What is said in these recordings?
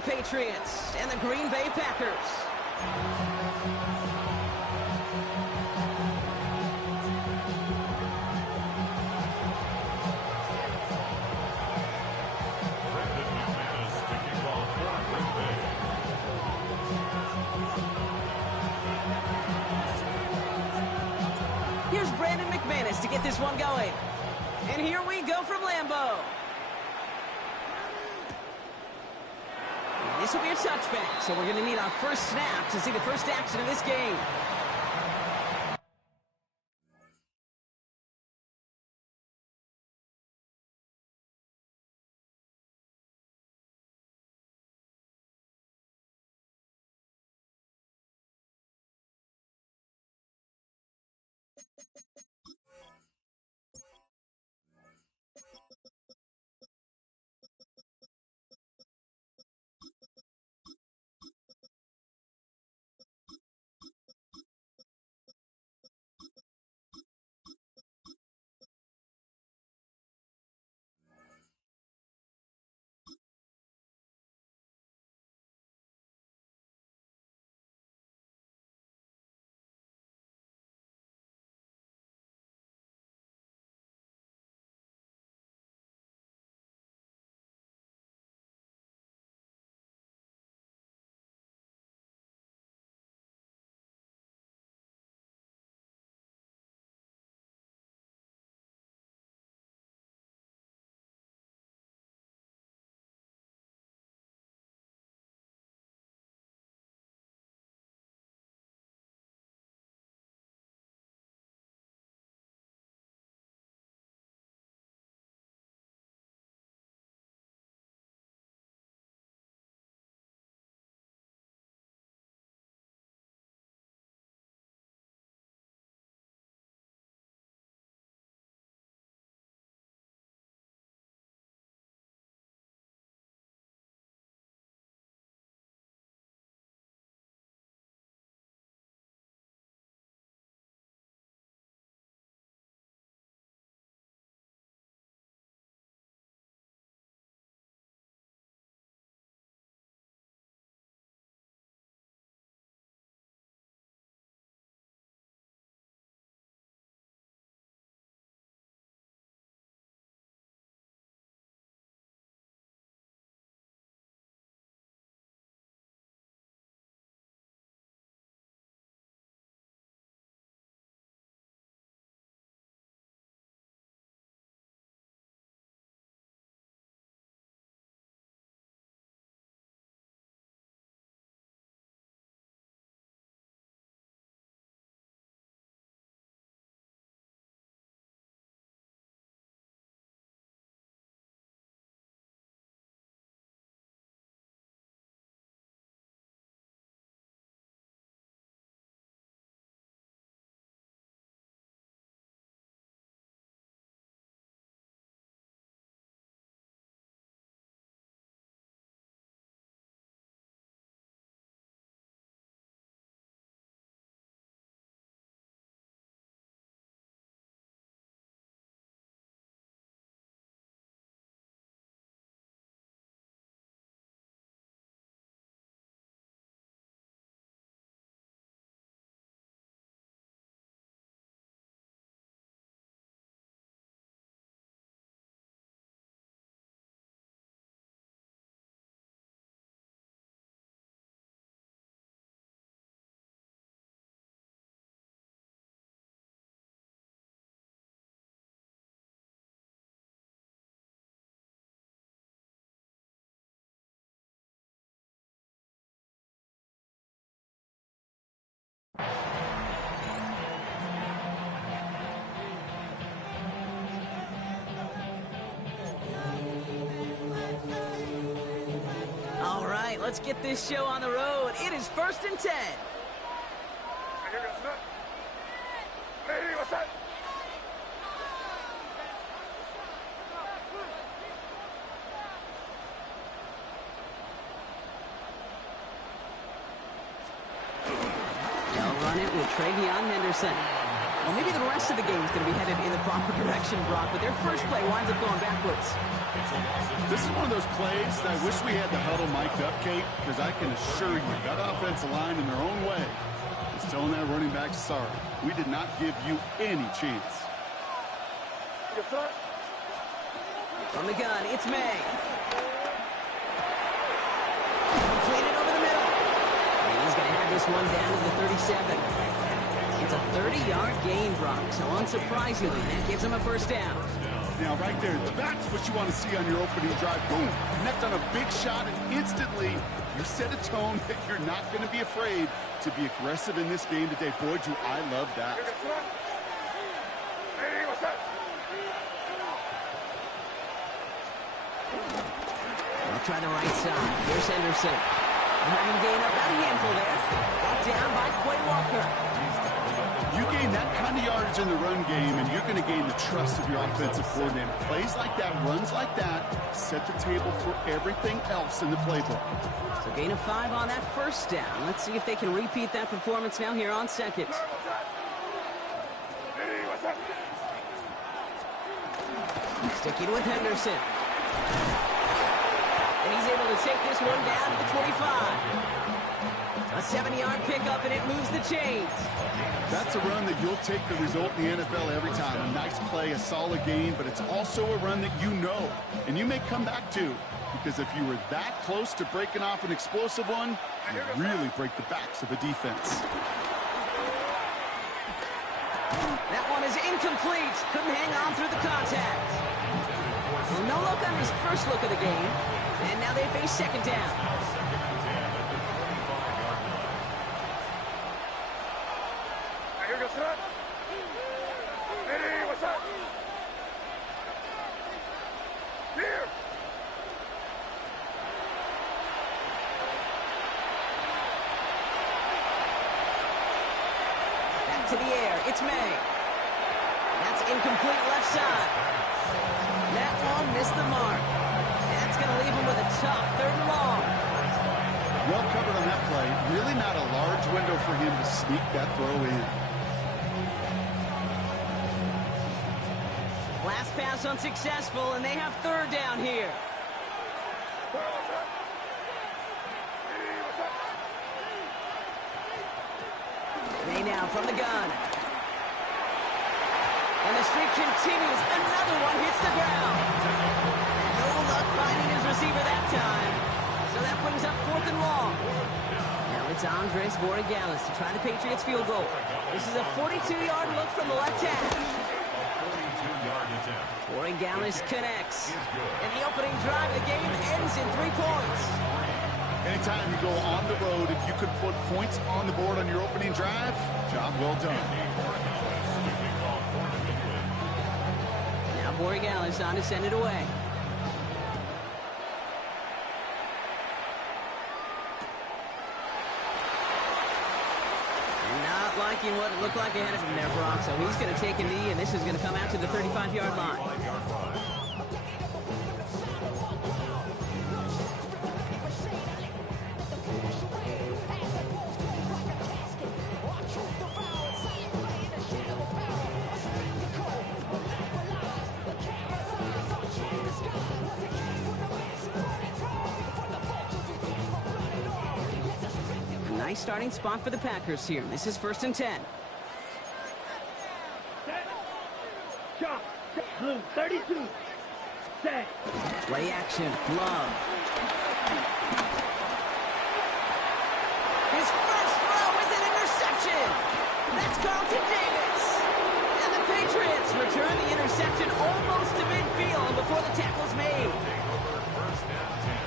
England Patriots and the Green Bay Packers. To get this one going. And here we go from Lambeau. This will be a touchback, so we're going to need our first snap to see the first action of this game. All right, let's get this show on the road. It is 1st and 10. They'll run it with Travion Henderson. Well, maybe the rest of the game is going to be headed in the proper direction, Brock, but their first play winds up going backwards. This is one of those plays that I wish we had the huddle mic'd up, Kate, because I can assure you that offensive line in their own way is telling that running back, sorry, we did not give you any chance. From the gun, it's May. Completed over the middle. And he's going to have this one down to the 37. It's a 30-yard gain, Brock, so unsurprisingly, that gives him a first down. Now, right there, that's what you want to see on your opening drive. Boom, connect on a big shot, and instantly you set a tone that you're not going to be afraid to be aggressive in this game today. Boy, do I love that. I'll try the right side. Here's Henderson. Having gained up that handful there. Brought down by Quay Walker. You gain that kind of yardage in the run game, and you're going to gain the trust of your offensive coordinator. Plays like that, runs like that, set the table for everything else in the playbook. So gain of 5 on that first down. Let's see if they can repeat that performance now here on second. Sticking with Henderson. And he's able to take this one down to the 25. A 70-yard pickup, and it moves the chains. That's a run that you'll take the result in the NFL every time. A nice play, a solid gain, but it's also a run that you know, and you may come back to, because if you were that close to breaking off an explosive one, you really break the backs of a defense. That one is incomplete. Couldn't hang on through the contact. Well, no look on his first look of the game, and now they face second down. To the air, it's May. That's incomplete left side. That one missed the mark. That's going to leave him with a tough 3rd and long. Well covered on that play. Really not a large window for him to sneak that throw in. Last pass unsuccessful, and they have 3rd down here. May now from the gun. And the streak continues. Another one hits the ground. No luck finding his receiver that time. So that brings up 4th and long. Now it's Andres Borregales to try the Patriots field goal. This is a 42-yard look from the left hash. Borregales connects. And the opening drive of the game ends in 3 points. Anytime you go on the road, if you could put points on the board on your opening drive, job well done. Now Borregales on to send it away. Not liking what it looked like ahead of him there, Brock. So he's going to take a knee, and this is going to come out to the 35-yard line. Nice starting spot for the Packers here. This is 1st and 10. Blue 32. Set. Play action. Love. His first throw is an interception. That's Carlton Davis. And the Patriots return the interception almost to midfield before the tackle's made. First down 10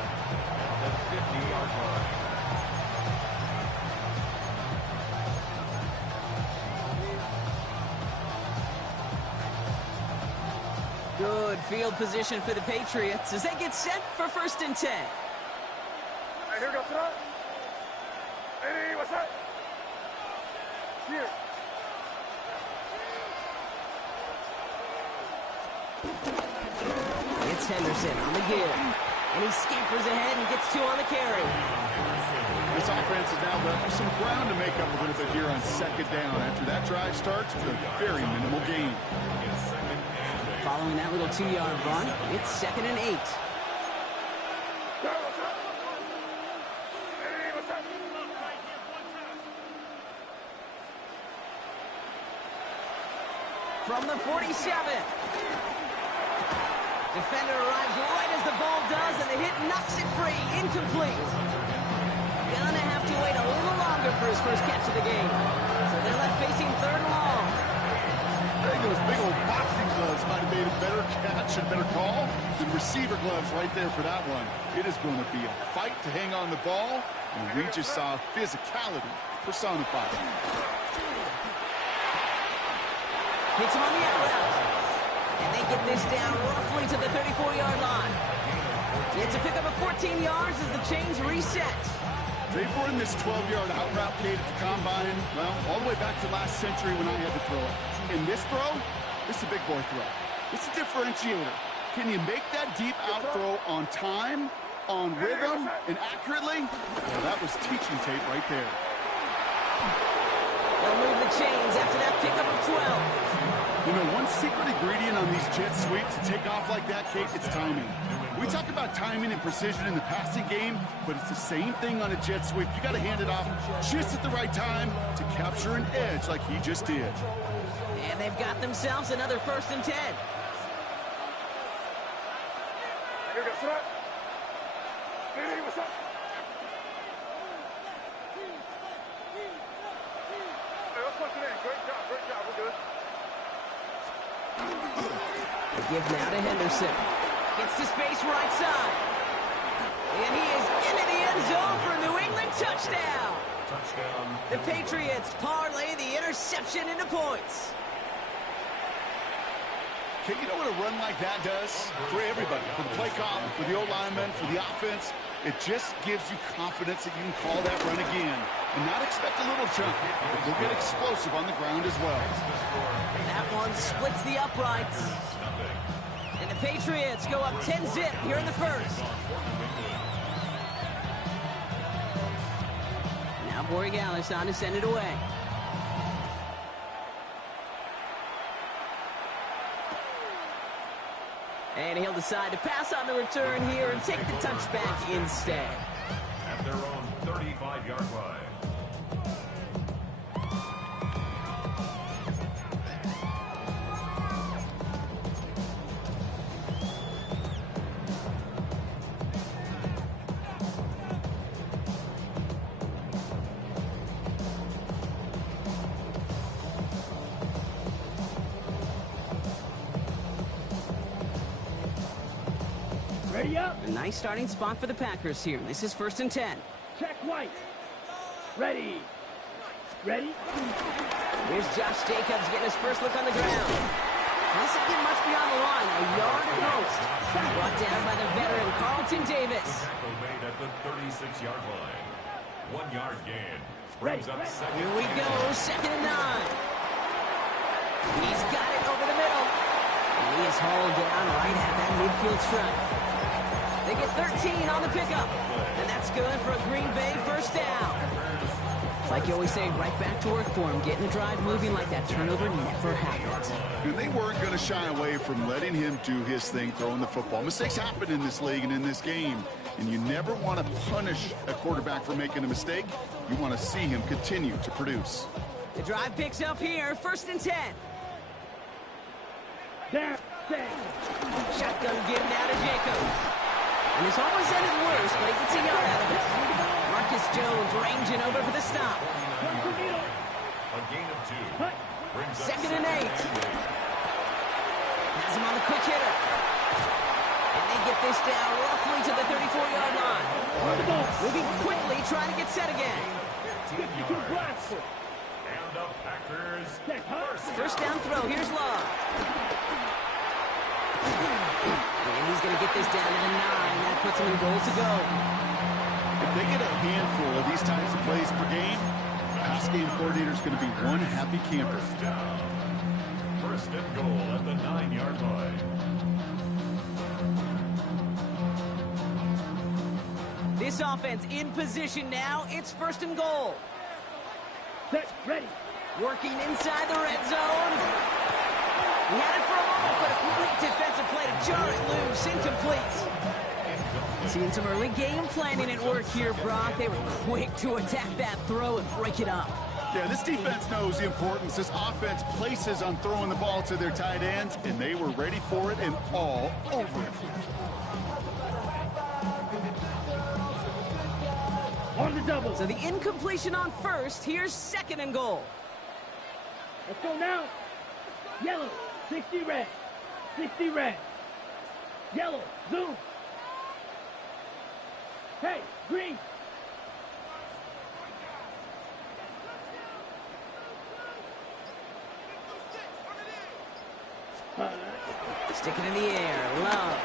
at the 50-yard line. Good field position for the Patriots as they get set for 1st and 10. Here goes it up. Hey, what's up? Here. It's Henderson on the give. And he scampers ahead and gets 2 on the carry. This offense is now left with some ground to make up a little bit here on second down after that drive starts with a very minimal gain. Following that little 2-yard run, it's 2nd and 8. From the 47. Defender arrives right as the ball does, and the hit knocks it free. Incomplete. Gonna have to wait a little longer for his first catch of the game. So they're left facing 3rd and long. I think those big old boxing gloves might have made a better catch and better call than receiver gloves right there for that one. It is going to be a fight to hang on the ball, and we just saw physicality personified. Hits him on the out route. And they get this down roughly to the 34-yard line. It's a pickup of 14 yards as the chains reset. They've run this 12-yard out route, Kate, at the combine, well, all the way back to last century when I had to throw it. In this throw, this is a big boy throw. It's a differentiator. Can you make that deep out throw on time, on rhythm, and accurately? Well, that was teaching tape right there. They'll move the chains after that pickup of 12. You know, one secret ingredient on these jet sweeps to take off like that, Kate, it's timing. We talk about timing and precision in the passing game, but it's the same thing on a jet sweep. You got to hand it off just at the right time to capture an edge like he just did. And they've got themselves another 1st and 10. Here goes Surratt. DeV, what's up? Hey, let's punch it in. Great job, we're good. The give now to Henderson. Gets to space right side. And he is into the end zone for a New England touchdown. The Patriots parlay the interception into points. Okay, you know what a run like that does? For everybody, for the play call, for the O-lineman, for the offense, it just gives you confidence that you can call that run again and not expect a little jump, but you'll get explosive on the ground as well. That one splits the uprights. And the Patriots go up 10-zip here in the 1st. Now Borregales on to send it away. And he'll decide to pass on the return here and take the touchback instead. At their own 35-yard line. Ready up. A nice starting spot for the Packers here. This is 1st and 10. Check White. Ready. Ready. Here's Josh Jacobs getting his first look on the ground. Doesn't get much beyond the line, a yard at most. Brought down by the veteran Carlton Davis. Tackle made at the 36-yard line. 1-yard gain. Brings up second. Here we go, 2nd and 9. He's got it over the middle. And he is hauled down right at that midfield stripe. They get 13 on the pickup. And that's good for a Green Bay 1st down. It's like you always say, right back to work for him. Getting the drive moving like that turnover never happened. And they weren't going to shy away from letting him do his thing, throwing the football. Mistakes happen in this league and in this game. And you never want to punish a quarterback for making a mistake. You want to see him continue to produce. The drive picks up here, 1st and 10. Down. Shotgun give now to Jacobs. And this always ended worse, but he gets a yard out of it. Marcus Jones ranging over for the stop. A gain of 2. Brings up 2nd and 8. Has him on the quick hitter. And they get this down roughly to the 34-yard line. Moving quickly, trying to get set again. 15 yards. And the Packers. 1st down throw. Here's Love. And he's going to get this down to the 9. That puts him in goal to go. If they get a handful of these types of plays per game, pass game coordinator is going to be one happy camper. 1st and goal at the 9-yard line. This this offense in position now. It's 1st and goal. Set, ready. Working inside the red zone. He had it for a moment, but a complete defensive play to jar it loose. Incomplete. Seeing some early game planning at work here, Brock. They were quick to attack that throw and break it up. Yeah, this defense knows the importance this offense places on throwing the ball to their tight ends, and they were ready for it and all over it. On the double. So the incompletion on 1st. Here's 2nd and goal. Let's go now. Yellow, 60 red. 60 red. Yellow, zoom. Hey, green. Stick it in the air. Love.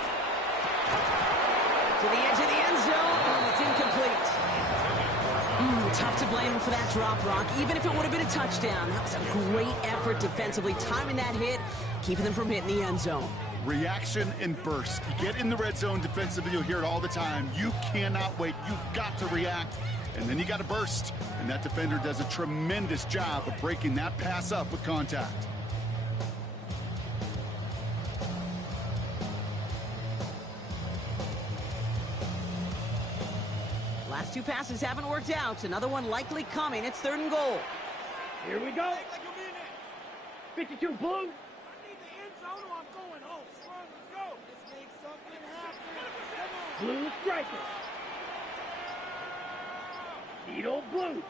To the edge of the end zone. Oh, it's incomplete. Tough to blame him for that drop, Brock. Even if it would have been a touchdown, that was a great effort defensively, timing that hit, keeping them from hitting the end zone. Reaction and burst. You get in the red zone defensively, you'll hear it all the time. You cannot wait. You've got to react, and then you got to burst. And that defender does a tremendous job of breaking that pass up with contact. Last 2 passes haven't worked out. Another one likely coming. It's 3rd and goal. Here we go. 52 blue. Blue striker. Needle blue.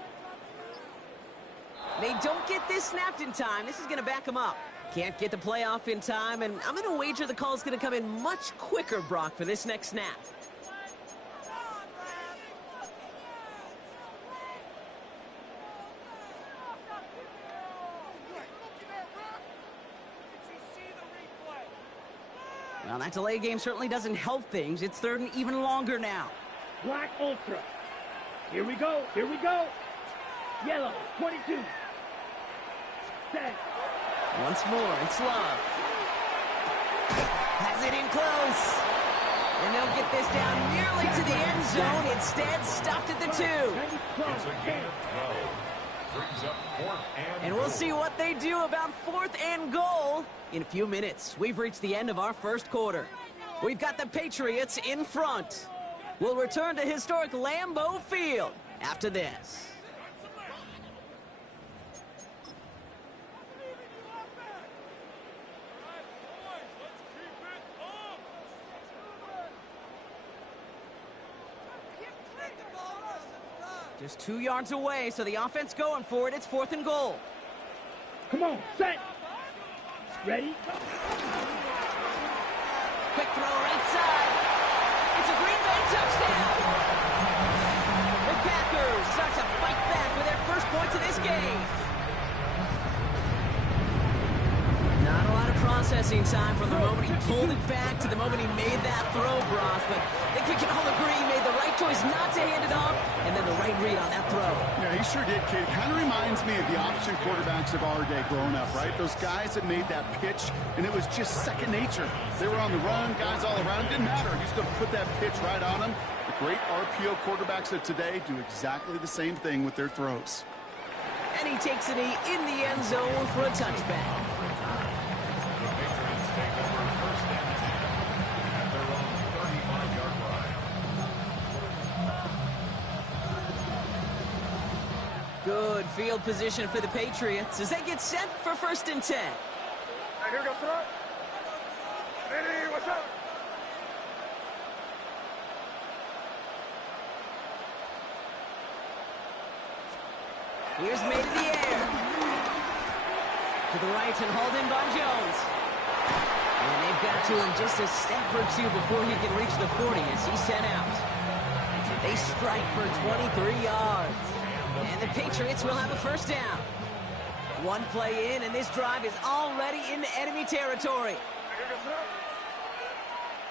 They don't get this snapped in time. This is going to back them up. Can't get the playoff in time, and I'm going to wager the call is going to come in much quicker, Brock, for this next snap. Well, that delay game certainly doesn't help things. It's 3rd and even longer now. Black Ultra. Here we go. Here we go. Yellow, 22. Set. Once more, it's Love. Has it in close. And they'll get this down nearly to the end zone. Instead, stopped at the 2. It's a gain of 12. Brings up 4th And we'll see what they do about 4th and goal in a few minutes. We've reached the end of our 1st quarter. We've got the Patriots in front. We'll return to historic Lambeau Field after this. Just 2 yards away, so the offense going for it. It's 4th and goal. Come on, set. Ready? Quick throw right side. It's a Green Bay touchdown. The Packers start to fight back with their first points of this game. Not a lot of processing time from the moment he pulled it back to the moment he made that throw, Brock. But I think we can all agree he made the right choice not to hand it off, and then the right read on that throw. Yeah, he sure did, kid. Kind of reminds me of the option quarterbacks of our day growing up, right? Those guys that made that pitch, and it was just second nature. They were on the run, guys all around. Didn't matter. He's going to put that pitch right on them. The great RPO quarterbacks of today do exactly the same thing with their throws. And he takes it in the end zone for a touchback. Good field position for the Patriots as they get set for 1st and 10. Right, here we go, throw. Ready, what's up? Here's made in the air. To the right and hauled in by Jones. And they've got to him just a step or 2 before he can reach the 40 as he's sent out. They strike for 23 yards. And the Patriots will have a 1st down. 1 play in, and this drive is already into enemy territory.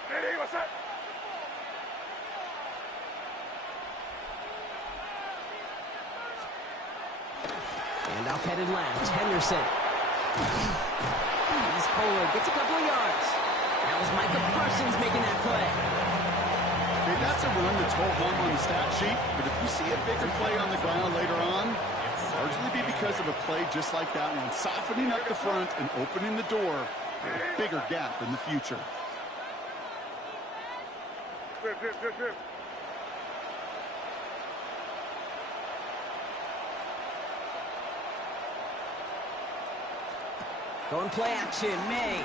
Ready, what's up? And off headed left, Henderson. He's forward, gets a couple of yards. That was Micah Parsons making that play. They that's a run that's ho-hum on the stat sheet, but if you see a bigger play on the ground later on, largely be because of a play just like that one, softening up the front and opening the door for a bigger gap in the future. Going play action, May.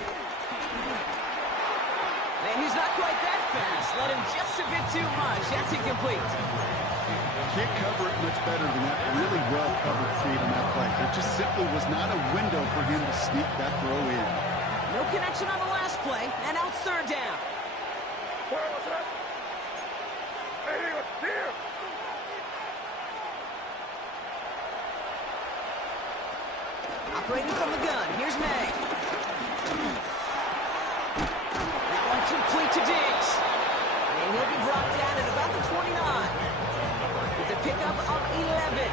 And he's not quite that fast. Let him just a bit too much. That's incomplete. Can't cover it much better than that really well-covered feed on that play. There just simply was not a window for him to sneak that throw in. No connection on the last play, and now it's third down. Operating from the gun, here's May. That one complete to Diggs. And he'll be brought down at about the 29. It's a pickup of 11.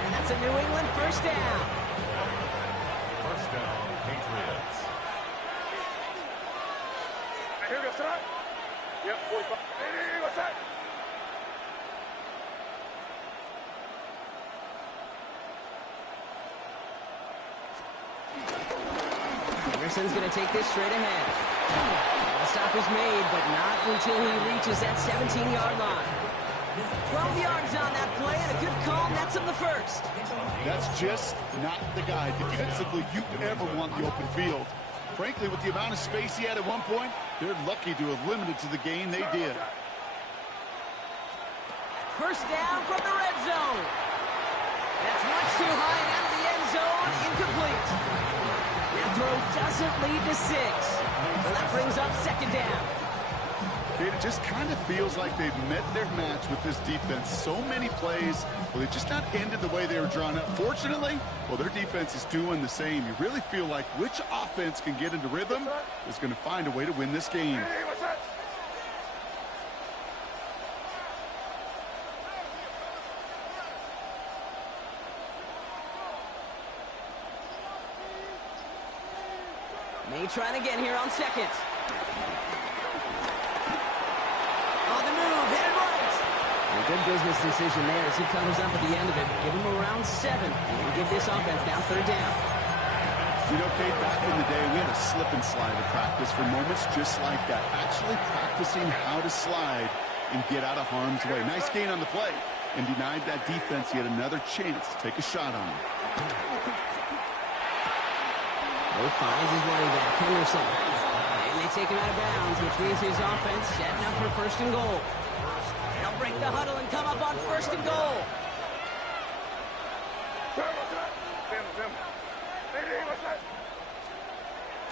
And that's a New England first down. First down, Patriots. Here goes that. Yep, 45. Hey, what's that? Anderson's going to take this straight ahead. The stop is made, but not until he reaches that 17-yard line. 12 yards on that play, and a good call nets him the first. That's just not the guy defensively you ever want the open field. Frankly, with the amount of space he had at one point, they're lucky to have limited to the gain they did. First down from the red zone. That's much too high and out of the end zone. Incomplete. That throw doesn't lead to 6. So that brings up second down. It just kind of feels like they've met their match with this defense. So many plays, well, they just not ended the way they were drawn up. Fortunately, well, their defense is doing the same. You really feel like which offense can get into rhythm is going to find a way to win this game. Hey, what's that? May trying again here on second. On the move, headed right. A good business decision there as he comes up at the end of it. Give him around 7 and give this offense now third down. You know, Kate, back in the day, we had a slip and slide at practice for moments just like that. Actually practicing how to slide and get out of harm's way. Nice gain on the play and denied that defense yet another chance to take a shot on him. He finds his running back, Henderson. And they take him out of bounds, which means his offense setting up for first and goal. They'll break the huddle and come up on first and goal.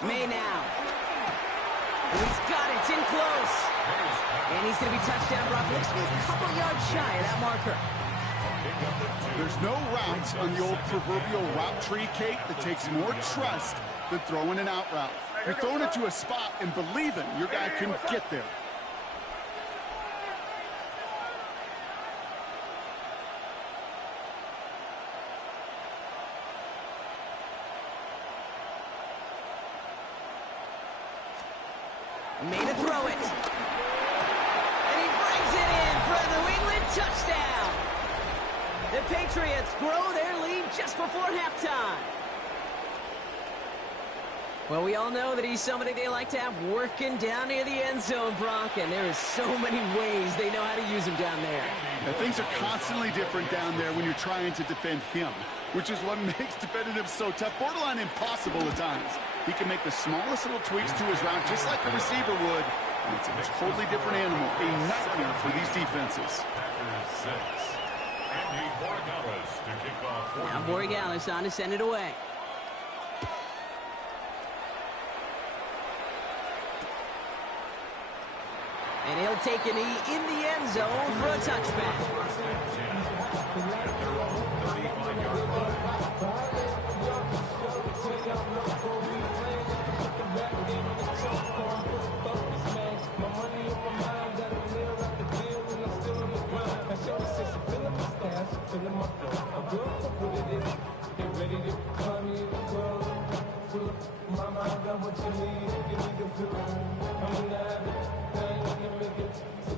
May now. And he's got it. It's in close. And he's going to be touchdown, Brock. Looks to be a couple yards shy of that marker. There's no routes on the old proverbial route tree, Kate, that takes more trust than throwing an out route. You're throwing it to a spot and believing your guy can get there. Made a throw it. And he brings it in for a New England touchdown. The Patriots grow their lead just before halftime. Well, we all know that he's somebody they like to have working down near the end zone, Brock, and there is so many ways they know how to use him down there. Now, things are constantly different down there when you're trying to defend him, which is what makes defending him so tough, borderline impossible at times. He can make the smallest little tweaks to his route just like a receiver would, and it's a totally different animal, a nightmare for these defenses. Now Borregales on to send it away. And he'll take a knee in the end zone for a touchback.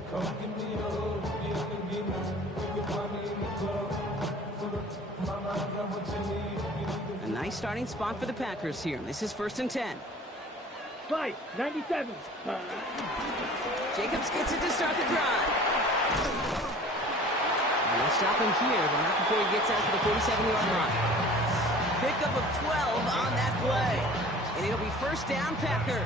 Come give me nice starting spot for the Packers here. This is 1st and 10. 97. Jacobs gets it to start the drive. And they'll stop him here, but not before he gets out to the 47-yard line. Pickup of 12 on that play. And it'll be 1st down, Packers.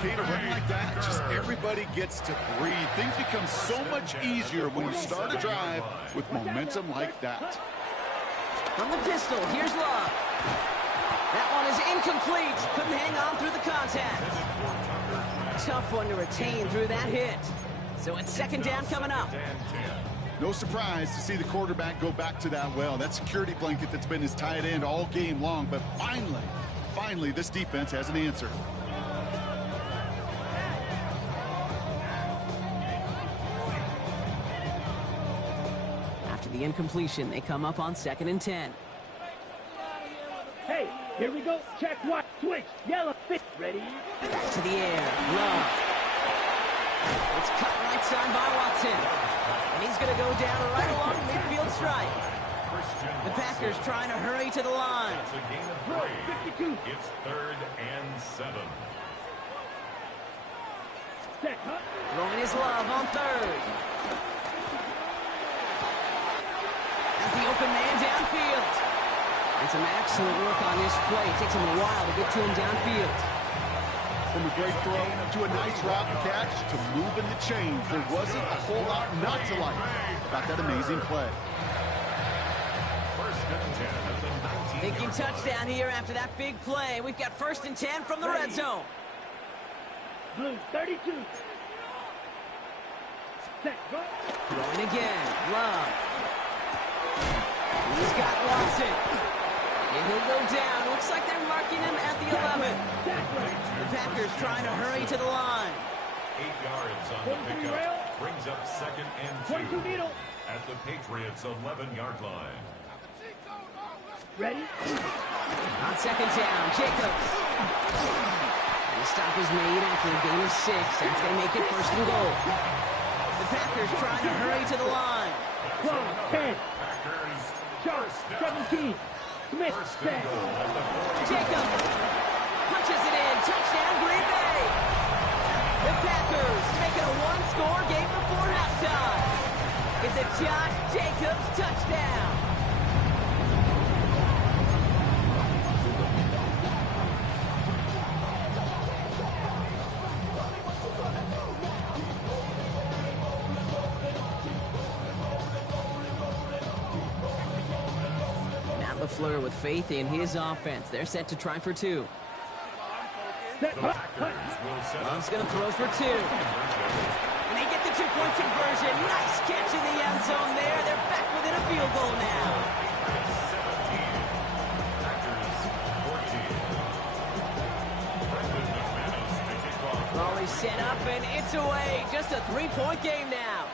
Kate, a run like that, just everybody gets to breathe. Things become so much easier when you start a drive with momentum like that. From the pistol, here's Love. That one is incomplete. Couldn't hang on through the contact. Tough one to retain through that hit. So it's 2nd down coming up. No surprise to see the quarterback go back to that well. That security blanket that's been his tight end all game long. But finally, this defense has an answer. After the incompletion, they come up on 2nd and 10. Hey, here we go. Check what? Switch. Yellow. Fit. Ready? Back to the air. Love. It's cut right side by Watson. And he's going to go down right along midfield stripe. The Packers trying to hurry to the line. It's a gain of 3. It's 3rd and 7. Set. Huh? Throwing his Love on 3rd. As the open man downfield. And some excellent work on this play. It takes him a while to get to him downfield. From a great throw to a nice route and catch to moving the chains. There wasn't a whole lot not to like about that amazing play. 1st and 10 at the 19. Thinking touchdown here after that big play. We've got 1st and 10 from the red zone. Blue 32. Set. Go. Throwing again. Love. He's got Watson. And he'll go down. Looks like they're marking him at the 11. The Packers trying to hurry to the line. 8 yards on the pickup. Brings up 2nd and 2. 22 needle. At the Patriots' 11-yard line. Ready? On 2nd down, Jacobs. The stop is made after a gain of 6. That's going to make it 1st and goal. The Packers trying to hurry to the line. 12, 10. Packers. Sharp, 17. Smith, set. Jacobs punches it in. Touchdown, Green Bay. The Packers make it a one-score game before halftime. It's a Josh Jacobs touchdown. LaFleur with faith in his offense. They're set to try for 2. Love's going to throw for 2. And they get the 2-point conversion. Nice catch in the end zone there. They're back within a field goal now. 17. Ball is set up and it's away. Just a 3-point game now.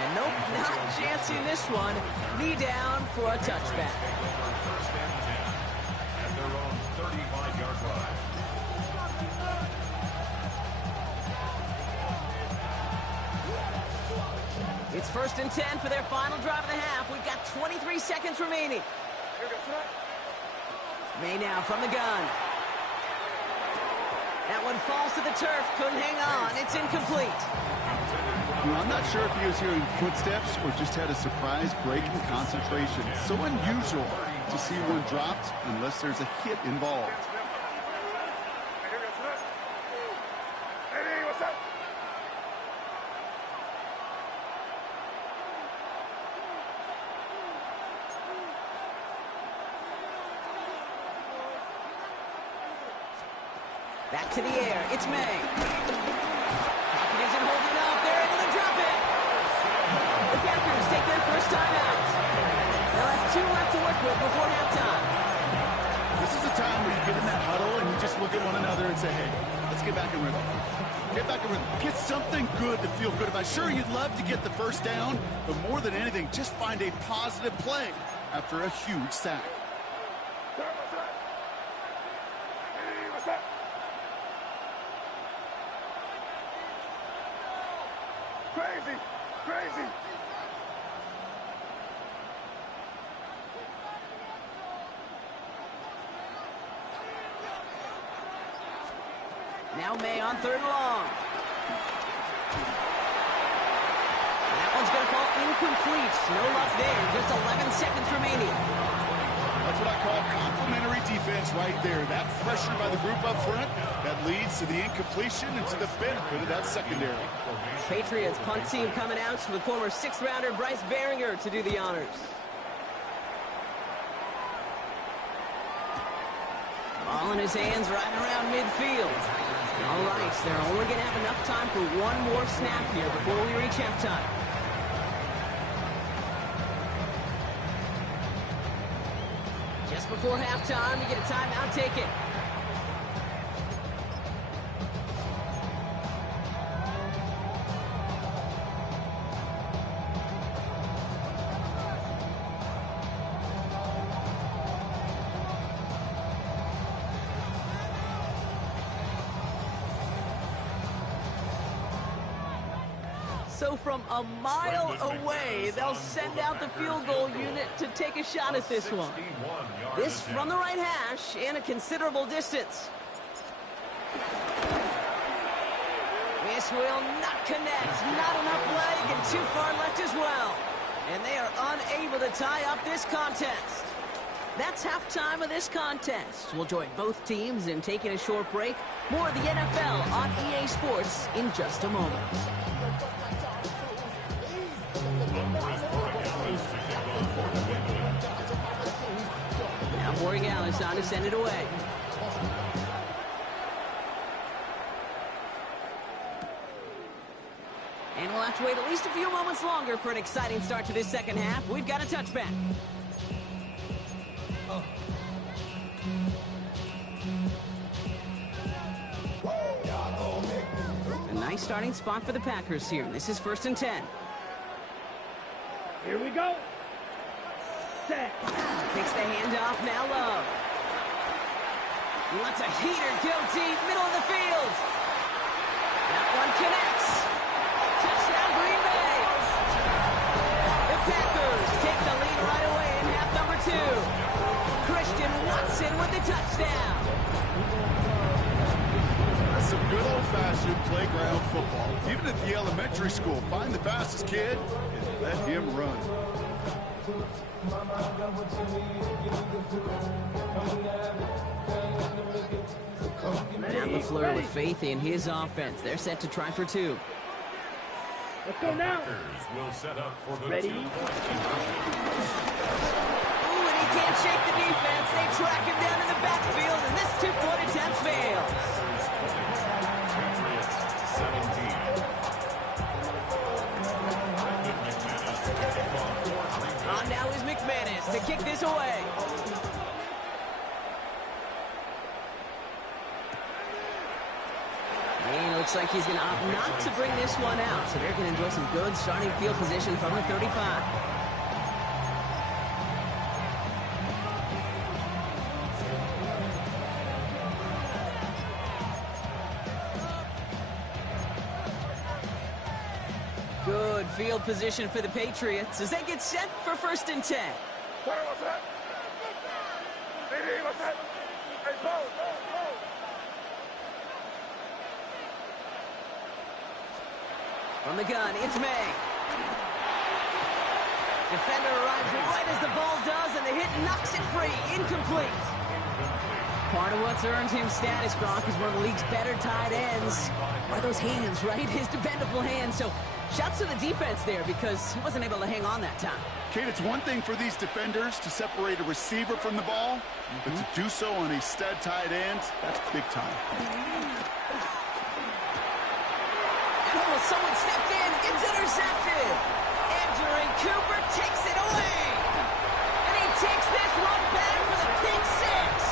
And nope, not chancing this one. Knee down for a touchback. 1st and 10 at their own 35-yard line. It's 1st and 10 for their final drive of the half. We've got 23 seconds remaining. May now from the gun. That one falls to the turf. Couldn't hang on. It's incomplete. I'm not sure if he was hearing footsteps or just had a surprise break in concentration. It's so unusual to see one dropped unless there's a hit involved. Back to the air. It's May. Pocket isn't holding up. They're able to drop it. The Packers take their first time out. They'll have 2 left to work with before halftime. This is a time where you get in that huddle and you just look at one another and say, hey, let's get back in rhythm. Get back in rhythm. Get something good to feel good about. Sure, you'd love to get the first down, but more than anything, just find a positive play after a huge sack. Crazy! Now May on 3rd and long. That one's going to fall incomplete. No luck there. Just 11 seconds remaining. That's what I call complimentary defense right there. That pressure by the group up front, that leads to the incompletion and to the benefit of that secondary. Patriots punt team coming out with former 6th-rounder Bryce Behringer to do the honors. Ball in his hands right around midfield. All right, so they're only going to have enough time for one more snap here before we reach halftime. Just before halftime, you get a timeout taken. So from a mile away, they'll send out the field goal unit to take a shot at this one. This from the right hash and a considerable distance. This will not connect. Not enough leg and too far left as well. And they are unable to tie up this contest. That's halftime of this contest. We'll join both teams in taking a short break. More of the NFL on EA Sports in just a moment. Now Borregales on to send it away. And we'll have to wait at least a few moments longer for an exciting start to this second half. We've got a touchback. A nice starting spot for the Packers here. This is 1st and 10. Here we go. Set. Takes the handoff, now Love. He lets a heater go deep, middle of the field. That one connects. Touchdown, Green Bay. The Packers take the lead right away in half number 2. Christian Watson with the touchdown. That's some good old-fashioned playground football. Even at the elementary school, find the fastest kid and let him run. Now LaFleur with faith in his offense. They're set to try for 2. Let's go now. Will set up for the Ready? 2-point Ooh, and he can't shake the defense. They track him down in the backfield, and this 2-point attempt fails. Patriots 17. On now is McManus to kick this away. And it looks like he's going to opt not to bring this one out. So they're going to enjoy some good starting field position from the 35. Good field position for the Patriots as they get set for 1st and 10. From the gun, it's May. Defender arrives right as the ball does, and the hit knocks it free. Incomplete. Part of what's earned him status, Brock, is one of the league's better tight ends. Are those hands, right? His dependable hands. So shouts to the defense there because he wasn't able to hang on that time. Kate, it's one thing for these defenders to separate a receiver from the ball, but to do so on a stud tight end, that's big time. Oh, someone stepped in. It's intercepted. Andrew Cooper takes it away. And he takes this one back for the pick 6.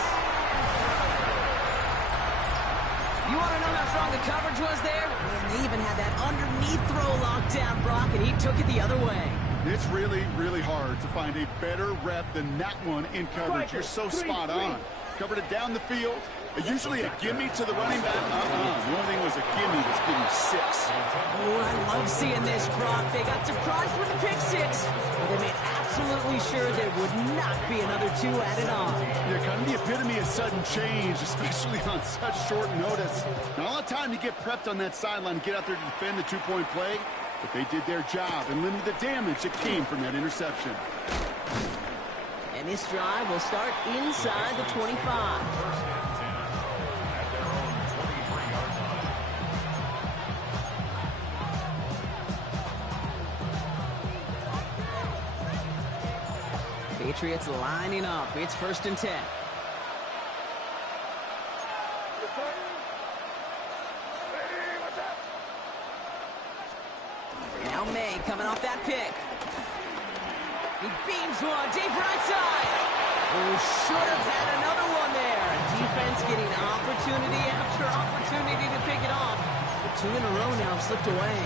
You want to know how strong the coverage was there? And they even had that underneath throw locked down, Brock, and he took it the other way. It's really, really hard to find a better rep than that one in coverage. You're so spot on. Covered it down the field, Usually a gimme to the running back. The only thing was a gimme was gimme 6. Oh, I love seeing this, Brock. They got surprised with the pick 6, but they made absolutely sure there would not be another 2 added on. Yeah, kind of the epitome of sudden change, especially on such short notice. Not a lot of time to get prepped on that sideline and get out there to defend the 2-point play, but they did their job and limited the damage that came from that interception. And this drive will start inside the 25. Patriots lining up. It's 1st and 10. Now May coming off that pick. He beams one, deep right side. Oh, should have had another one there. Defense getting opportunity after opportunity to pick it off. The 2 in a row now slipped away.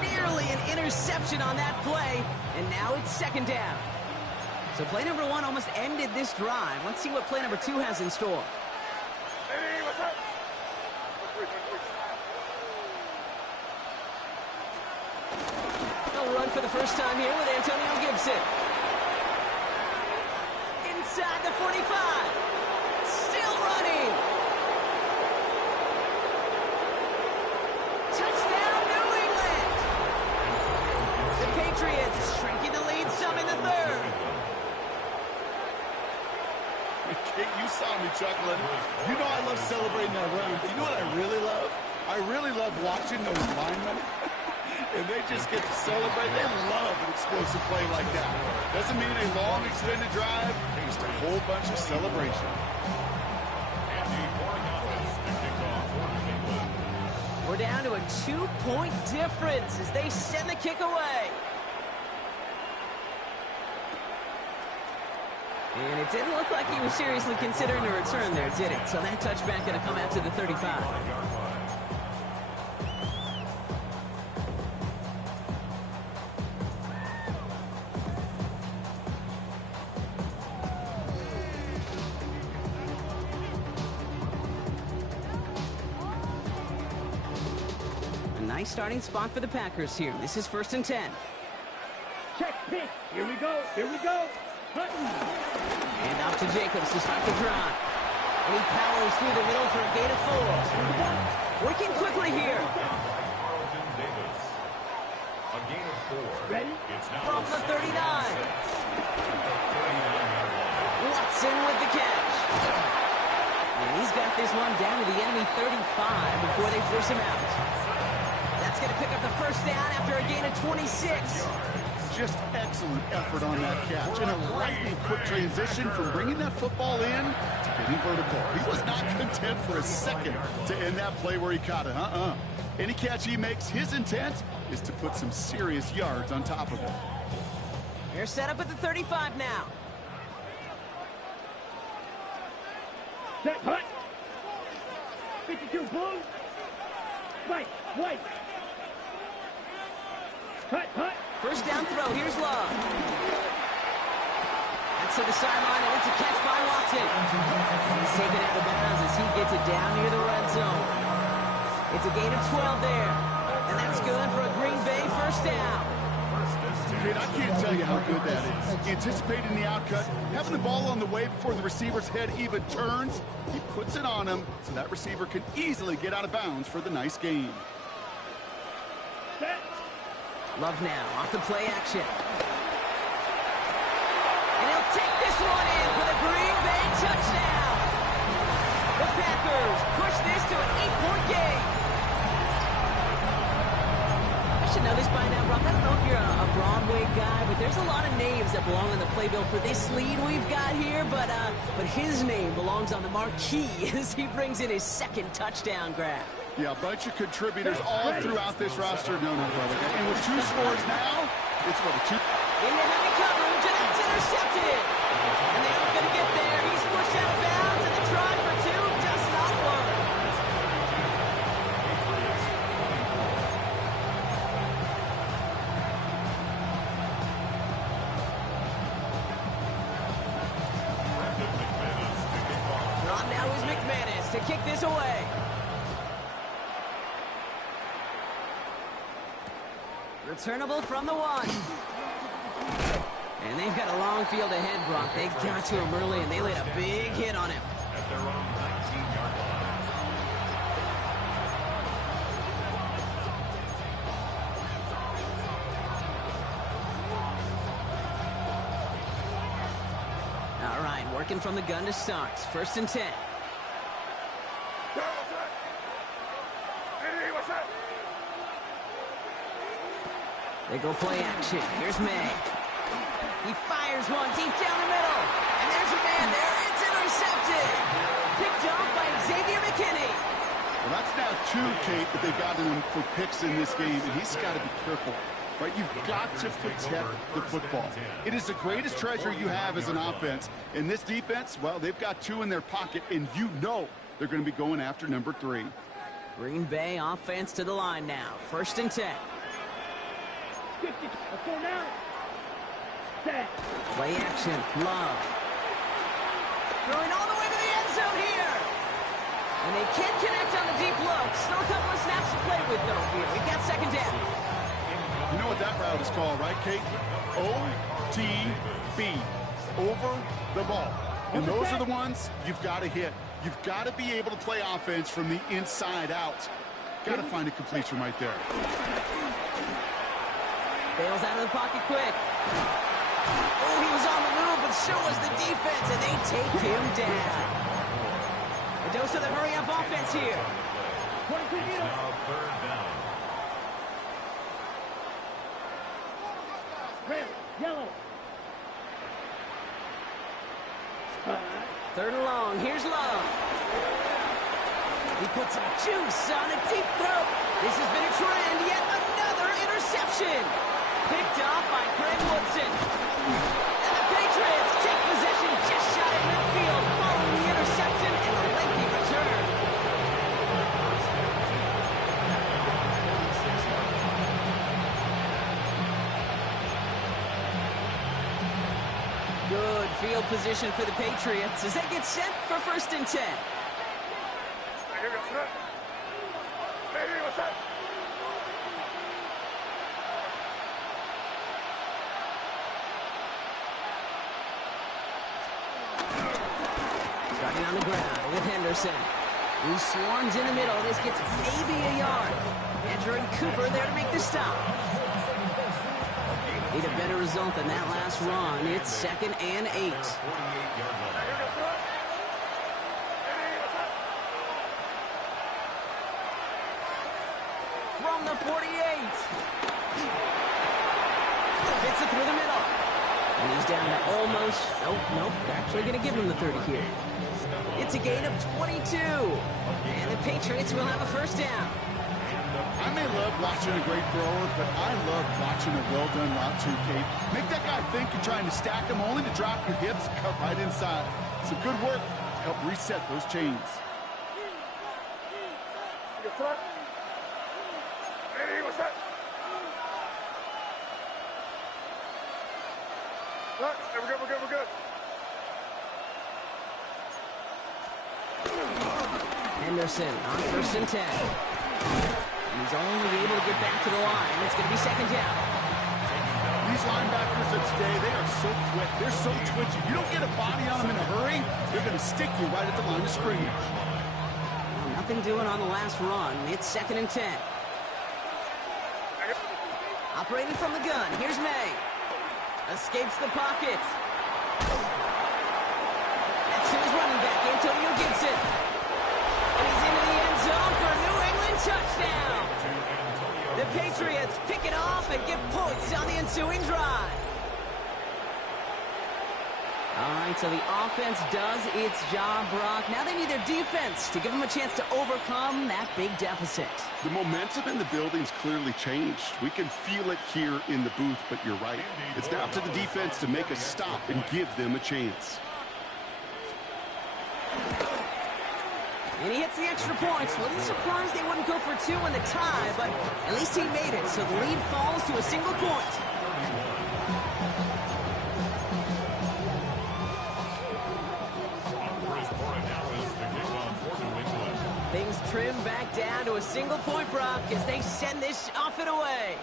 Nearly an interception on that play, and now it's 2nd down. So play number 1 almost ended this drive. Let's see what play number 2 has in store. They'll run for the first time here with Antonio Gibson. Inside the 45. Still running. Touchdown, New England. The Patriots shrinking the lead some in the 3rd. You saw me chuckling. You know I love celebrating that run. But you know what I really love? I really love watching those linemen. And they just get to celebrate. They love an explosive play like that. Doesn't mean a long extended drive, just a whole bunch of celebration. We're down to a 2-point difference as they send the kick away. And it didn't look like he was seriously considering a return there, did it? So that touchback going to come out to the 35. A nice starting spot for the Packers here. This is 1st and 10. Check pick. Here we go. Here we go. And off to Jacobs to start the drive. And he powers through the middle for a gain of 4. Working quickly here. A gain of 4. Ready? From the 39. Watson with the catch. And he's got this one down to the enemy 35 before they force him out. That's going to pick up the 1st down after a gain of 26. Just excellent effort on that catch. And a lightning quick transition from bringing that football in to getting vertical. He was not content for a second to end that play where he caught it. Any catch he makes, his intent is to put some serious yards on top of it. They're set up at the 35 now. Set, hut. 52, blue. White. Hut. 1st down throw. Here's Love. That's to the sideline, and it's a catch by Watson. He's taken out of bounds as he gets it down near the red zone. It's a gain of 12 there. And that's good for a Green Bay 1st down. Kid, I can't tell you how good that is. Anticipating the outcut, having the ball on the way before the receiver's head even turns. He puts it on him so that receiver can easily get out of bounds for the nice gain. Set. Love now, off the play action. And he'll take this one in for the Green Bay touchdown. The Packers push this to an 8-point game. I should know this by now, Brock. I don't know if you're a Broadway guy, but there's a lot of names that belong on the playbill for this lead we've got here, but his name belongs on the marquee as he brings in his 2nd touchdown grab. Yeah, a bunch of contributors all throughout this roster. No, brother. And with 2 scores now, it's what, a 2. Into heavy coverage, and that's intercepted. And they aren't going to get there. He's pushed out of bounds, and the try for 2 does not work. Rob now is McManus. kick this away. Returnable from the 1. And they've got a long field ahead, Brock. They got to him early, and they laid a big hit on him. At their own 19-yard line. All right, working from the gun to start. 1st and 10. They go play action. Here's May. He fires one deep down the middle. And there's a man there. It's intercepted. Picked off by Xavier McKinney. Well, that's now 2, Kate, that they've gotten him for picks in this game, and he's got to be careful. Right? You've got to protect the football. It is the greatest treasure you have as an offense. In this defense, well, they've got 2 in their pocket, and you know they're going to be going after number 3. Green Bay offense to the line now. 1st and 10. 50. Let's go now. Set. Play action. Love. Throwing all the way to the end zone here. And they can't connect on the deep look. Still a couple of snaps to play with, though, here. We've got 2nd down. You know what that route is called, right, Kate? OTB. Over the ball. And those are the ones you've got to hit. You've got to be able to play offense from the inside out. Got to find a completion right there. Bails out of the pocket quick. Oh, he was on the move, but so was the defense, and they take him down. A dose of the hurry-up offense here. Now 3rd down. Red, yellow. 3rd and long. Here's Love. He puts some juice on a deep throw. This has been a trend. Yet another interception. Picked off by Craig Woodson. And the Patriots take possession just shy of midfield following the interception and a lengthy return. Good field position for the Patriots as they get set for 1st and 10. Starting on the ground with Henderson, who swarms in the middle. This gets maybe a yard. Andrew and Cooper there to make the stop. Need a better result than that last run. It's 2nd and 8. From the 48. Fits it through the middle. And he's down to almost, nope, they're actually going to give him the 30 here. It's a gain of 22. And the Patriots will have a 1st down. I may love watching a great thrower, but I love watching a well-done route too, Kate. Make that guy think you're trying to stack him only to drop your hips, cut right inside. Some good work to help reset those chains. We're good. Henderson on 1st and 10. He's only able to get back to the line. It's going to be 2nd down. These linebackers of today, they are so quick. They're so twitchy. You don't get a body on them in a hurry, they're going to stick you right at the line of scrimmage. Well, nothing doing on the last run. It's 2nd and 10. Operating from the gun. Here's May. Escapes the pocket. That's his running back, Antonio Gibson. And he's into the end zone for a New England touchdown. The Patriots pick it off and get points on the ensuing drive. All right, so the offense does its job, Brock. Now they need their defense to give them a chance to overcome that big deficit. The momentum in the building's clearly changed. We can feel it here in the booth, but you're right. It's now to the defense to make a stop and give them a chance. And he hits the extra points. A little surprised they wouldn't go for 2 in the tie, but at least he made it, so the lead falls to a single point. For his more analysis to kick off for New England. trimmed back down to a single-point Brock as they send this off and away.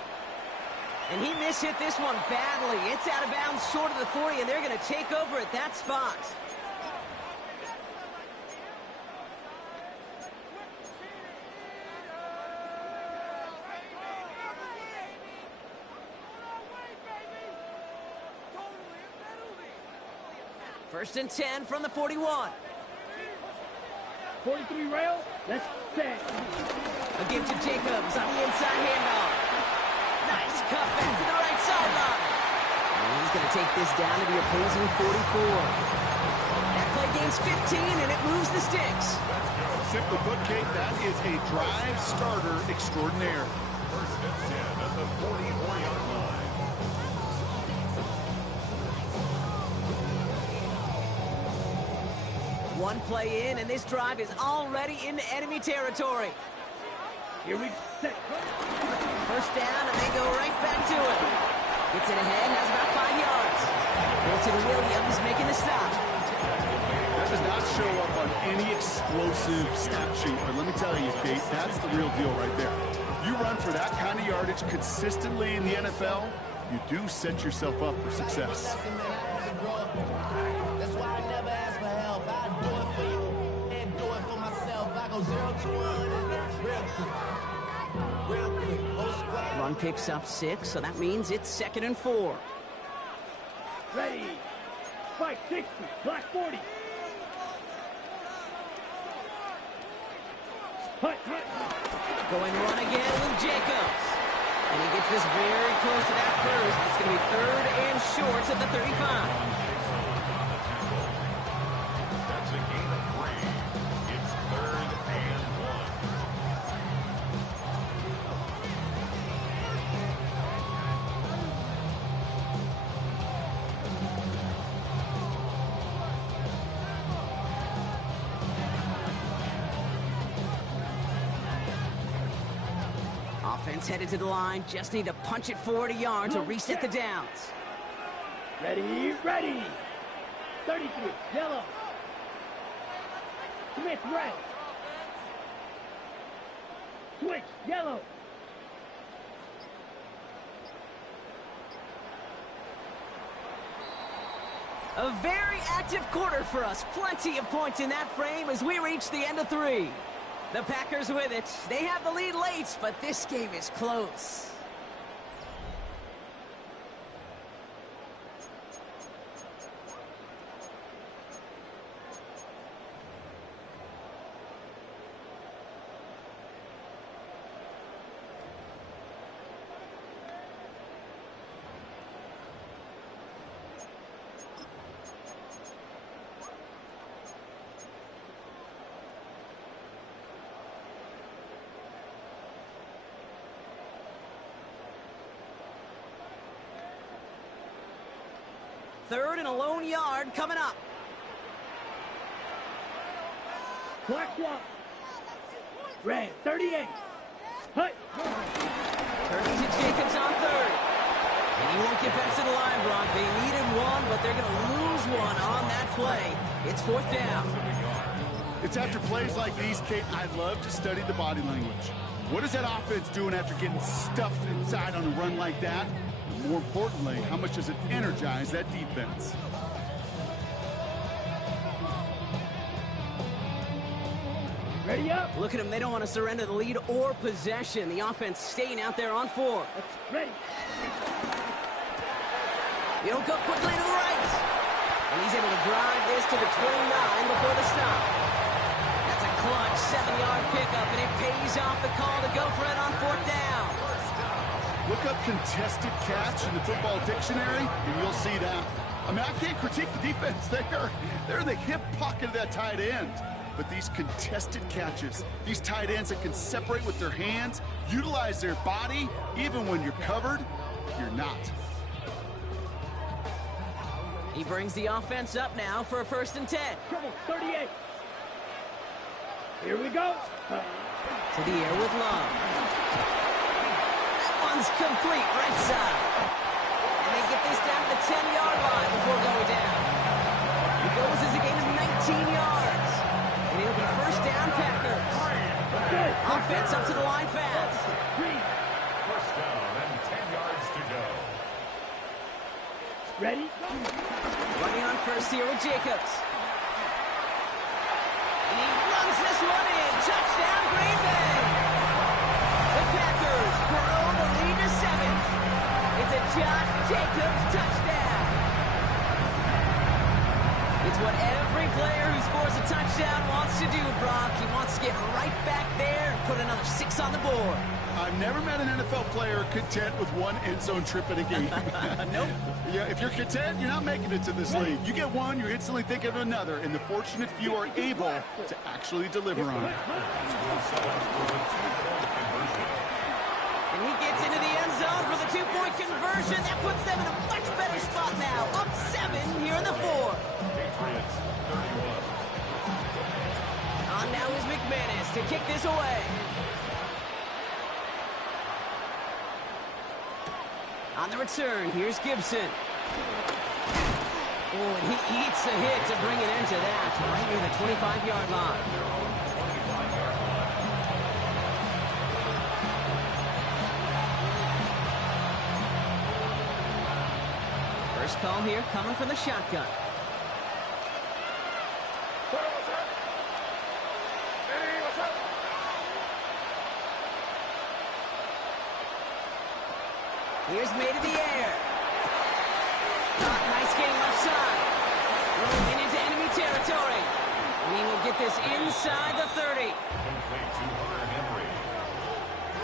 And he mishit this one badly. It's out of bounds short of the 40, and they're going to take over at that spot. First and 10 from the 41. 43 rail, let's set. A give to Jacobs on the inside handoff. Nice cut back to the right sideline. And he's going to take this down to the opposing 44. That play gains 15, and it moves the sticks. Simply put, Kate, that is a drive starter extraordinaire. First and 10 at the 44-yard line. One play in, and this drive is already into enemy territory. Here we set. First down, and they go right back to it. Gets it ahead, has about 5 yards. Milton Williams making the stop. That does not show up on any explosive stat sheet, but let me tell you, Kate, that's the real deal right there. You run for that kind of yardage consistently in the NFL, you do set yourself up for success. That's why I never ask for help. I do it for you and do it for myself. I go 0 to 1 real quick. Run picks up 6, so that means it's 2nd and 4. Ready. Spike 60, block 40. Hut. Going run again with Jacobs. And he gets this very close to that first. It's going to be 3rd and short at the 35. That's a gain of 3. It's 3rd and 1. Offense headed to the line. Just need to punch it forward a yard to reset the downs. Ready. 33, yellow. Smith, red. Switch, yellow. A very active quarter for us. Plenty of points in that frame as we reach the end of 3. The Packers with it. They have the lead late, but this game is close. Third and a lone yard coming up. Black one. Red, 38. Hut. Turning to Jacobs on 3rd. And he won't get back to the line, Brock. They needed one, but they're going to lose one on that play. It's 4th down. It's after plays like these, Kate, I love to study the body language. What is that offense doing after getting stuffed inside on a run like that? And more importantly, how much does it energize that defense? Ready up. Look at them. They don't want to surrender the lead or possession. The offense staying out there on 4. Ready. He'll go quickly to the right. And he's able to drive this to the 29 before the stop. That's a clutch 7-yard pickup, and it pays off the call to go for it on 4th down. Look up contested catch in the football dictionary, and you'll see that. I mean, I can't critique the defense there. They're in the hip pocket of that tight end. But these contested catches, these tight ends that can separate with their hands, utilize their body, even when you're covered, you're not. He brings the offense up now for a 1st and 10. Trouble, 38. Here we go. To the air with Love. That one's complete right side. And they get this down to the 10-yard line before going down. It goes as a gain of 19 yards. And it'll be 1st down, Packers. Good. Offense up to the line fast. Green. First down and 10 yards to go. Ready? Running on first here with Jacobs. And he runs this one in. Touchdown, Green Bay. The Packers grow the lead to 7. It's a Josh Jacobs touchdown. It's what every player who scores a touchdown wants to do, Brock. He wants to get right back there and put another 6 on the board. I've never met an NFL player content with one end zone trip in a game. Nope. Yeah, if you're content, you're not making it to this league. You get one, you're instantly thinking of another, and the fortunate few are able to actually deliver on it. And he gets into the end zone for the 2-point conversion. That puts them in a much better spot now. Up 7 here in the 4. Patriots 31. On now is McManus to kick this away. On the return, here's Gibson. Oh, and he eats a hit to bring it into that, right near the 25-yard line. First call here coming from the shotgun. Here's made in the air. Nice game left side. Rolling into enemy territory. And he will get this inside the 30. Complete to Hunter Henry.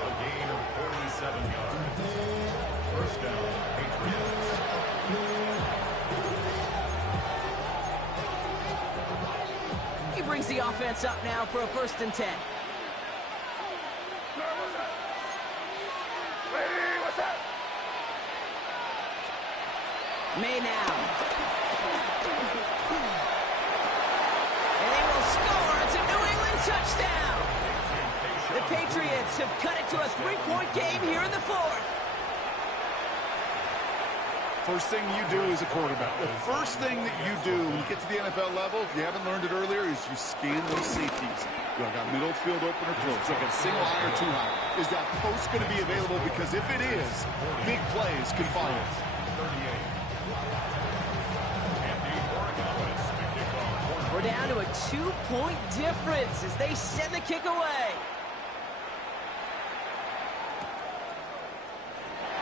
A gain of 47 yards. First down, Patriots. He brings the offense up now for a 1st and 10. May now. And they will score. It's a New England touchdown. The Patriots have cut it to a 3-point game here in the 4th. First thing you do as a quarterback, the first thing that you do when you get to the NFL level, if you haven't learned it earlier, is you scan those safeties. You got middle field open or close. You got a single high or two high. Is that post going to be available? Because if it is, big plays can follow. We're down to a 2-point difference as they send the kick away.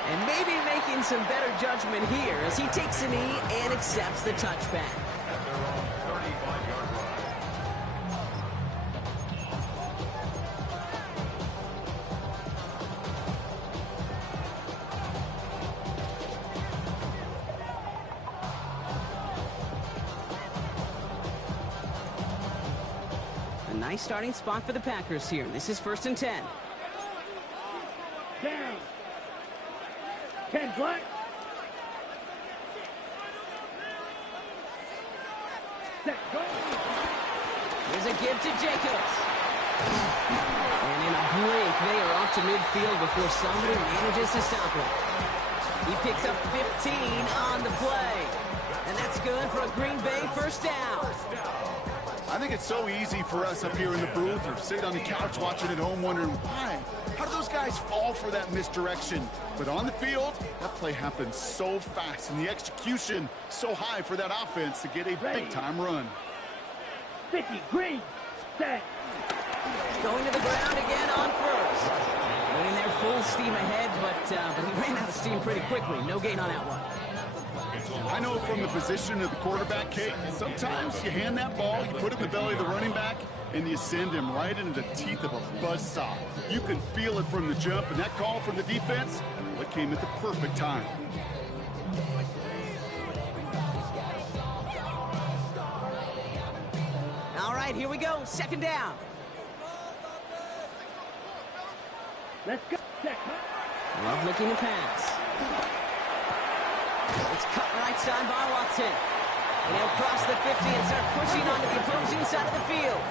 And maybe making some better judgment here as he takes a knee and accepts the touchback. At their own 35-yard line. A nice starting spot for the Packers here. This is 1st and 10. Down. 10 black. Set, go. Here's a give to Jacobs. And in a blink, they are off to midfield before somebody manages to stop him. He picks up 15 on the play. And that's good for a Green Bay 1st down. I think it's so easy for us up here in the booth or sitting on the couch watching at home wondering why. How do those guys fall for that misdirection? But on the field, that play happens so fast and the execution so high for that offense to get a big-time run. 50, green, set. Going to the ground again on first. Went in there full steam ahead, but he ran out of steam pretty quickly. No gain on that one. I know from the position of the quarterback, Kate, sometimes you hand that ball, you put it in the belly of the running back, and you send him right into the teeth of a buzzsaw. You can feel it from the jump, and that call from the defense, it came at the perfect time. All right, here we go. 2nd down. Let's go. Set. Love looking to pass. It's cut right side by Watson. And he'll cross the 50 and start pushing onto the opposing side of the field.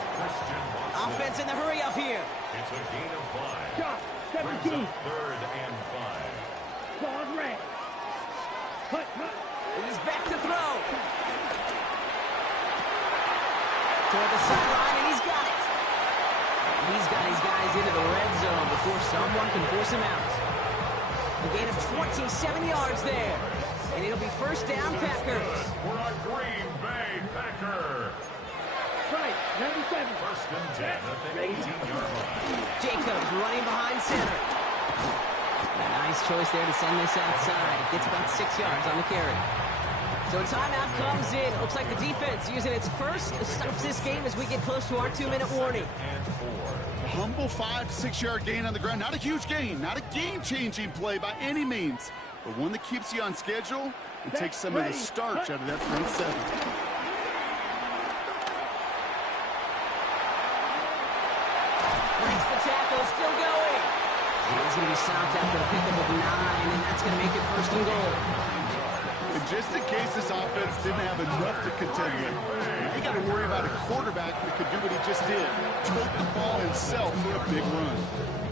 Offense in the hurry up here. It's a gain of 5. Shot, 17. 3rd and 5. Ball red. Hut, hut. He's back to throw. Toward the sideline, and he's got it. He's got guys into the red zone before someone can force him out. A gain of 27 yards there. And it'll be first down, Packers. For a Green Bay Packer. Right, 97. First and 10 at the 18-yard line. Jacobs running behind center. A nice choice there to send this outside. It gets about 6 yards on the carry. So a timeout comes in. Looks like the defense using its first stops this game as we get close to our 2-minute warning. And 4. Humble 5 to 6 yard gain on the ground. Not a huge gain, not a game-changing play by any means, but one that keeps you on schedule and takes some of the starch out of that front seven. Breaks the tackle, still going. He's going to be stopped after a pickup of 9, and that's going to make it first and goal. And just in case this offense didn't have enough to contend with, now you got to worry about a quarterback that could do what he just did. Tote the ball himself for a big run.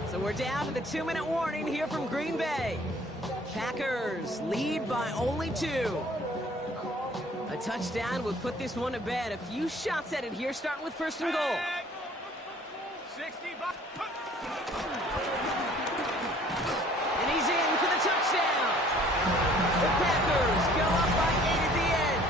So we're down to the 2-minute warning here from Green Bay. Packers lead by only 2. A touchdown would put this one to bed. A few shots at it here, starting with first and goal. 65. And he's in for the touchdown. The Packers go up by 8 at the end.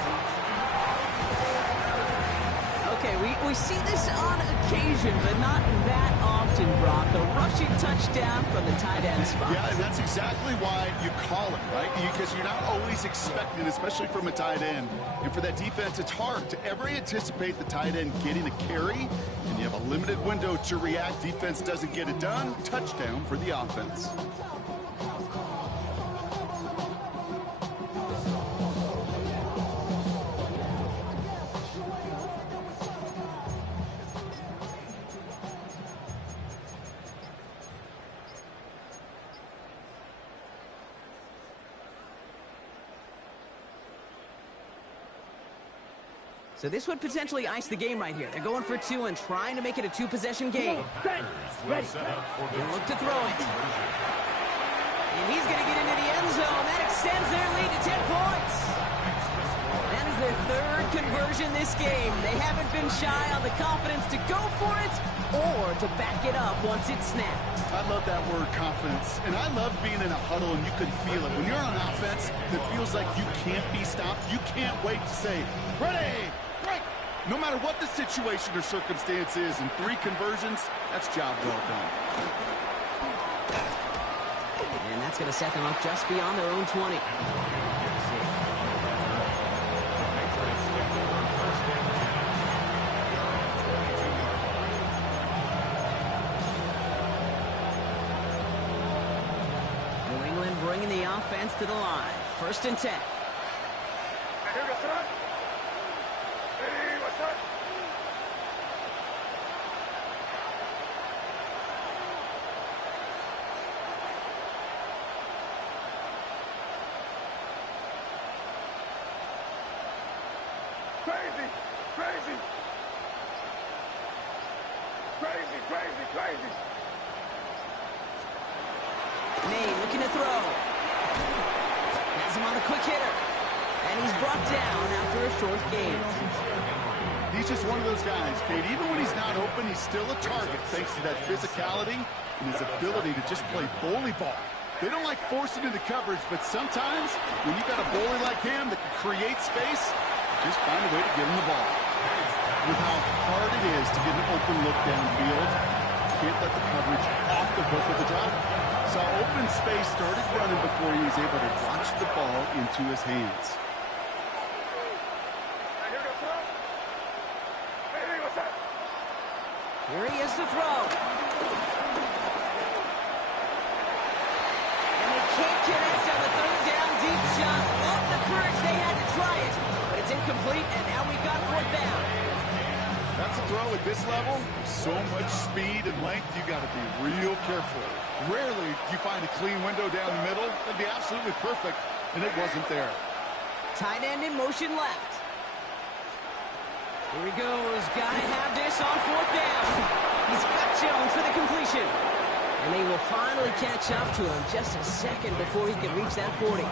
Okay, we see this on occasion, but not that often, Brock. A rushing touchdown from the tight end spot. Yeah, and that's exactly why you call it, right? Because you're not always expecting, especially from a tight end. And for that defense, it's hard to ever anticipate the tight end getting a carry, and you have a limited window to react. Defense doesn't get it done. Touchdown for the offense. So this would potentially ice the game right here. They're going for 2 and trying to make it a 2-possession game. Ready. They look to throw it. And he's going to get into the end zone. That extends their lead to 10 points. That is their 3rd conversion this game. They haven't been shy on the confidence to go for it or to back it up once it's snapped. I love that word, confidence. And I love being in a huddle and you can feel it. When you're on offense, it feels like you can't be stopped. You can't wait to say, ready, right. No matter what the situation or circumstance is, in 3 conversions, that's job well done. And that's going to set them up just beyond their own 20. New England bringing the offense to the line. First and 10. Crazy. Maine looking to throw. Has him on the quick hitter. And he's brought down after a short gain. He's just one of those guys, Kate. Even when he's not open, he's still a target thanks to that physicality and his ability to just play bully ball. They don't like forcing into coverage, but sometimes when you've got a bully like him that can create space, just find a way to get him the ball. With how hard it is to get an open look downfield, can't let the coverage off the hook of the drop. Saw open space, started running before he was able to watch the ball into his hands. Here he is to throw. And they can't connect on the 3rd down deep shot. Love the courage they had to try it, but it's incomplete, and now we've got 4th down. That's a throw at this level. So much speed and length, you got to be real careful. Rarely do you find a clean window down the middle. That'd be absolutely perfect, and it wasn't there. Tight end in motion left. Here he goes. Got to have this on 4th down. He's got Jones for the completion. And they will finally catch up to him just a second before he can reach that 40.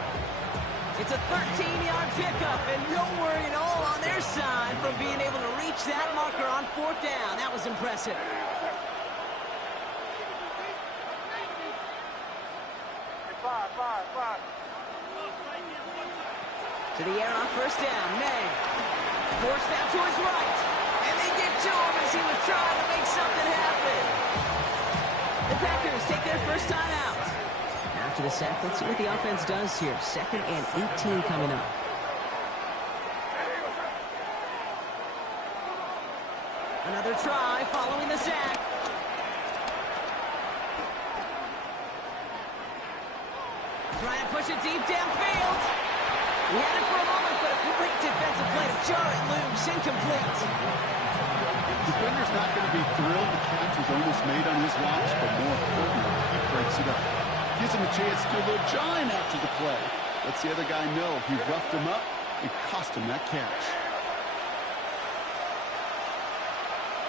It's a 13-yard pickup, and no worry at all on their side from being able to reach that marker on 4th down. That was impressive. To the air on first down, May. Forced out to his right. And they get to him as he was trying to make something happen. The Packers take their first time out. After the sack, let's see what the offense does here. 2nd and 18 coming up. Another try following the sack. Trying to push it deep downfield. He had it for a moment, but a great defensive play to jar it loose. Incomplete. Defender's not going to be thrilled the catch was almost made on his watch, but more importantly, he breaks it up. Gives him a chance to do a little giant after the play. Lets the other guy know he roughed him up and cost him that catch.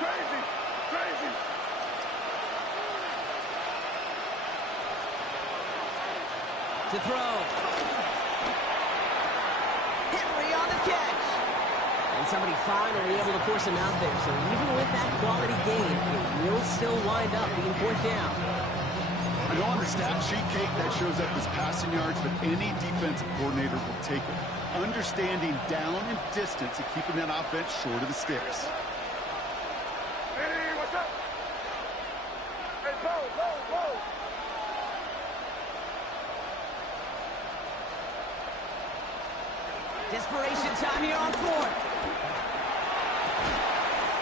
Crazy! Crazy! To throw. Henry on the catch. And somebody finally able to force him out there. So even with that quality gain, it will still wind up being 4th down. I know on the stat sheet, Kate, that shows up as passing yards, but any defensive coordinator will take it. Understanding down and distance and keeping that offense short of the sticks. Hey, what's up? Hey, whoa. Desperation time here on 4th.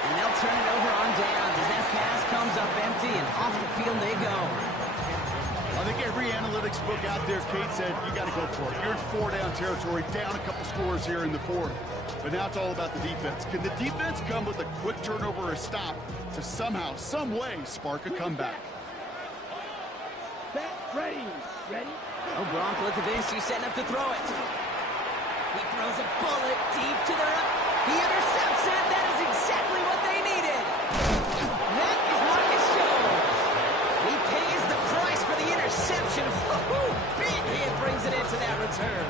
And they'll turn it over on downs as that pass comes up empty and off the field they go. I think every analytics book out there, Kate, said you got to go for it. You're in 4-down territory, down a couple scores here in the 4th. But now it's all about the defense. Can the defense come with a quick turnover or a stop to somehow, some way, spark a comeback? Set, ready. Ready? Oh, Gronk, look at this. He's setting up to throw it. He throws a bullet deep to the right. He intercepts it. That is exactly what they needed. That is Marcus Jones. He pays the price for the interception. Woo-hoo! Big hit brings it into that return.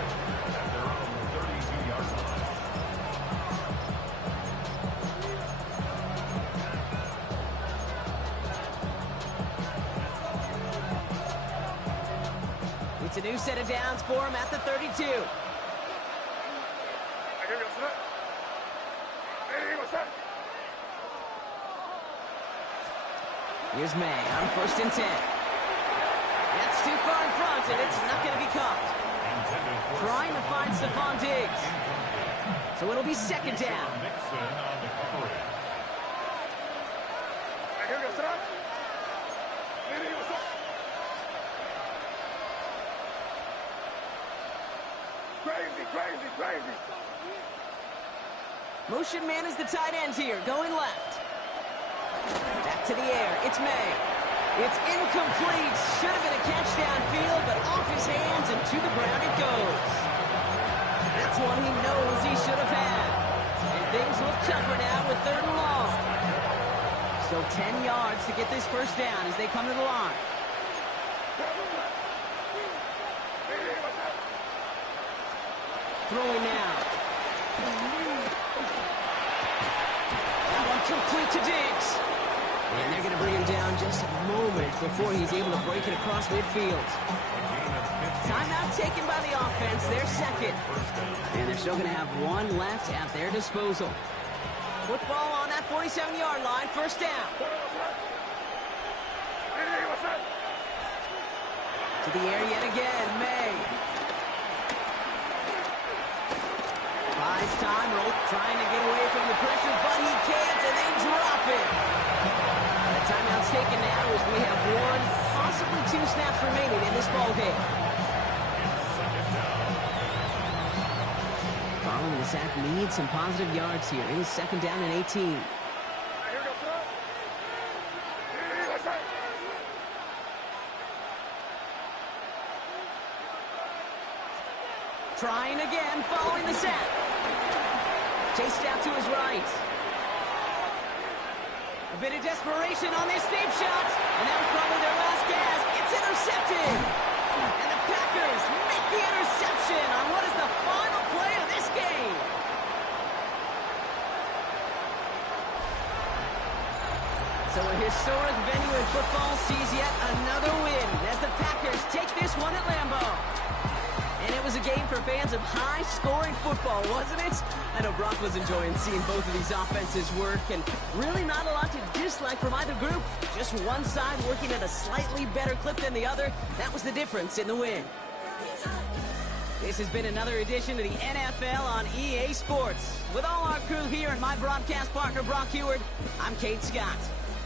It's a new set of downs for him at the 32. Here's May on 1st and 10. That's too far in front, and it's not going to be caught. Trying to find Stephon Diggs. So it'll be 2nd down. Crazy. Motion man is the tight end here, going left. Back to the air, it's May. It's incomplete. Should have been a catch downfield, but off his hands and to the ground it goes. That's one he knows he should have had. And things look tougher now with 3rd and long. So 10 yards to get this first down as they come to the line. Throwing now. That one complete to Diggs. And they're going to bring him down just a moment before he's able to break it across midfield. Timeout taken by the offense, their 2nd. And they're still going to have one left at their disposal. Football on that 47-yard line, 1st down. To the air yet again, May. Buys time, trying to get away from the pressure, but he can't, and they drop it. The timeout's taken now as we have 1, possibly 2 snaps remaining in this ball game. Following the sack needs some positive yards here. It is 2nd down and 18. Trying again, following the sack. Chased out to his right. A bit of desperation on this deep shot. And that was probably their last gasp. It's intercepted. And the Packers make the interception on what is the final play of this game. So a historic venue in football sees yet another win as the Packers take this one at Lambeau. And it was a game for fans of high-scoring football, wasn't it? I know Brock was enjoying seeing both of these offenses work, and really not a lot to dislike from either group. Just one side working at a slightly better clip than the other. That was the difference in the win. This has been another edition of the NFL on EA Sports. With all our crew here and my broadcast partner, Brock Heward, I'm Kate Scott.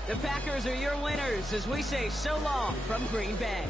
The Packers are your winners as we say so long from Green Bay.